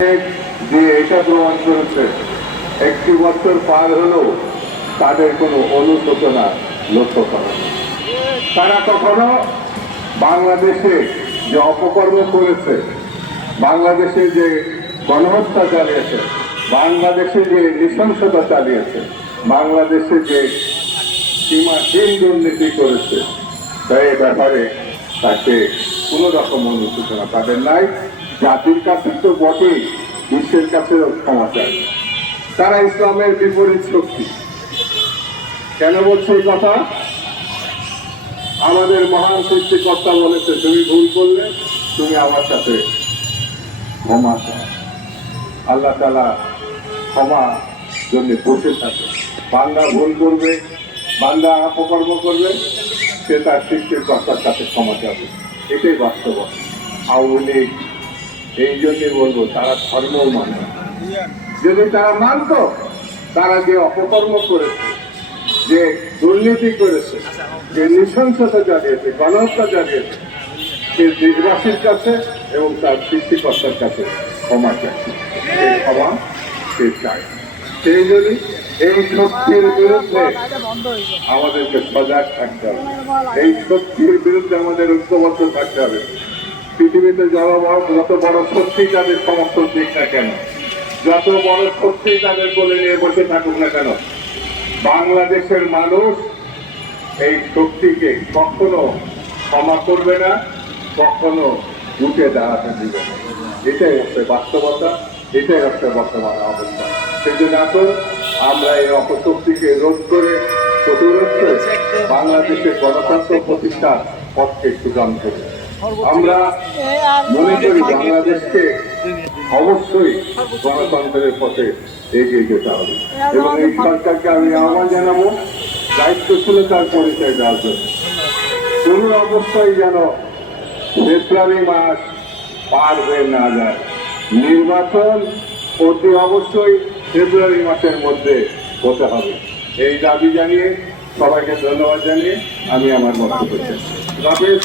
যে এটা প্রমাণ করেছে একটি বছর পার হলেও তাদের কোনো অনুশোচনা লক্ষ্য করা নেই। তারা কখনো বাংলাদেশে যে অপকর্ম করেছে, বাংলাদেশে যে গণহত্যা চালিয়েছে, বাংলাদেশে যে নৃশংসতা চালিয়েছে, বাংলাদেশে যে সীমাহীন দুর্নীতি করেছে, তাই এ ব্যাপারে তাকে কোনো রকম অনুশোচনা তাদের নাই। জাতির কাছে তো বটেই, বিশ্বের কাছেও ক্ষমা চায়। তারা ইসলামের বিপরীত শক্তি। কেন বলছে এই কথা? আমাদের মহান সৃষ্টিকর্তা বলেছে, তুমি ভুল করলে তুমি আমার সাথে ক্ষমা চাও। আল্লাহ তাআলা ক্ষমা জন্য বসে থাকে। বান্দা ভুল করবে, বান্দা অপকর্ম করবে, সে তার সৃষ্টিকর্তার কাছে ক্ষমা চাবে। এটাই বাস্তবতা। আওয়ামী লীগ এই জন্যই বলবো, তারা ধর্মও মানে না। যদি তারা মানত, তারা যে অপকর্ম করেছে, যে দুর্নীতি করেছে, যে নৃশংসতা চালিয়েছে, গণহত্যা চালিয়েছে, সে দেশবাসীর কাছে এবং তার সৃষ্টিকর্তার কাছে ক্ষমা চায়। সেই ক্ষমা সে চায়। সেই জন্যই এই শক্তির বিরুদ্ধে আমাদেরকে সজাগ থাকতে হবে। এই শক্তির বিরুদ্ধে আমাদের ঐক্যবদ্ধ থাকতে হবে। পৃথিবীতে যত বড় শক্তি তাদের সমর্থন দিক না কেন, যত বড় শক্তি তাদের বলে নিয়ে বসে থাকুক না কেন, বাংলাদেশের মানুষ এই শক্তিকে কখনো ক্ষমা করবে না, কখনো উঠে দাঁড়াতে দিবে না। এটাই হচ্ছে বাস্তবতা, এটাই হচ্ছে বর্তমান অবস্থা। সেই জন্য আসুন আমরা এই অপশক্তিকে রোধ করে প্রতিরোধ করে বাংলাদেশের গণতন্ত্র প্রতিষ্ঠার পথকে সুগম করি। আমরা মনে করি বাংলাদেশকে অবশ্যই গণতন্ত্রের পথে এগিয়ে যেতে হবে এবং এই সরকারকে আমি আহ্বান জানাবো, দায়িত্বশীলতার পরিচয় দেওয়ার জন্য। কোন অবস্থায় যেন ফেব্রুয়ারি মাস পার হয়ে না যায়। নির্বাচন অতি অবশ্যই ফেব্রুয়ারি মাসের মধ্যে হতে হবে। এই দাবি জানিয়ে সবাইকে ধন্যবাদ জানিয়ে আমি আমার বক্তব্য শেষ করছি। বাংলাদেশ